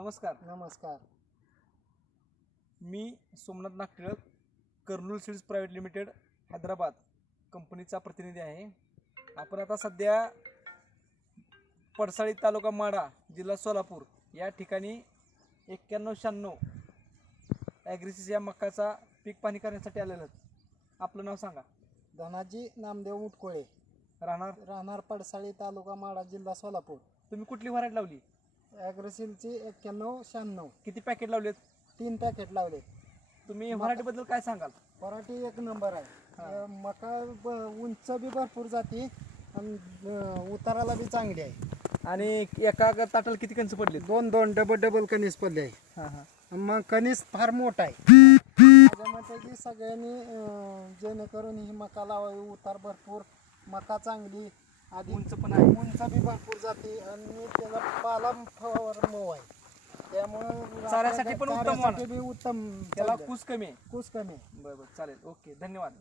नमस्कार. नमस्कार. मी Somnath Nagtilak, Kurnool seeds private limited Hyderabad कंपनीचा प्रतिनिधी आहे. आपण आता सध्या पडसाळी तालुका माढा जिल्हा सोलापूर या ठिकाणी 9196 ॲग्रिसिस या मकाचा पीक पाहणी करण्यासाठी आलेलो आहोत. आपलं नाव सांगा. धनाजी नामदेव मुटकुळे, राहणार पडसाळी तालुका माढा जिल्हा सोलापूर. तुम्ही कुठली व्हरायटी लावली? ॲग्रिसिलची 9196. किती पॅकेट लावलेत? 3 पॅकेट लावले. तुम्ही व्हरायटीबद्दल काय सांगाल? पराठी एक नंबर आहे. मका उंच बी भरपूर जाते आणि उताराला बी चांगली आहे. आणि एका ताटाला किती कणस पडले? दोन डबल कणीस पडले आहे. हां हां. मग कणीस फार मोठा आहे. माझ्या मते की सगळ्यांनी जेणेकरून ही मका लावावी. उतार भरपूर, मका चांगली, आधी उंच पण आहे. उंच बी भरपूर जाते आणि त्याला पाला फवार मऊ आहे. त्यामुळे चाऱ्यासाठी पण उत्तम बी उत्तम. त्याला कूस कमी आहे. कूस कमी आहे. बरोबर, चालेल. ओके, धन्यवाद.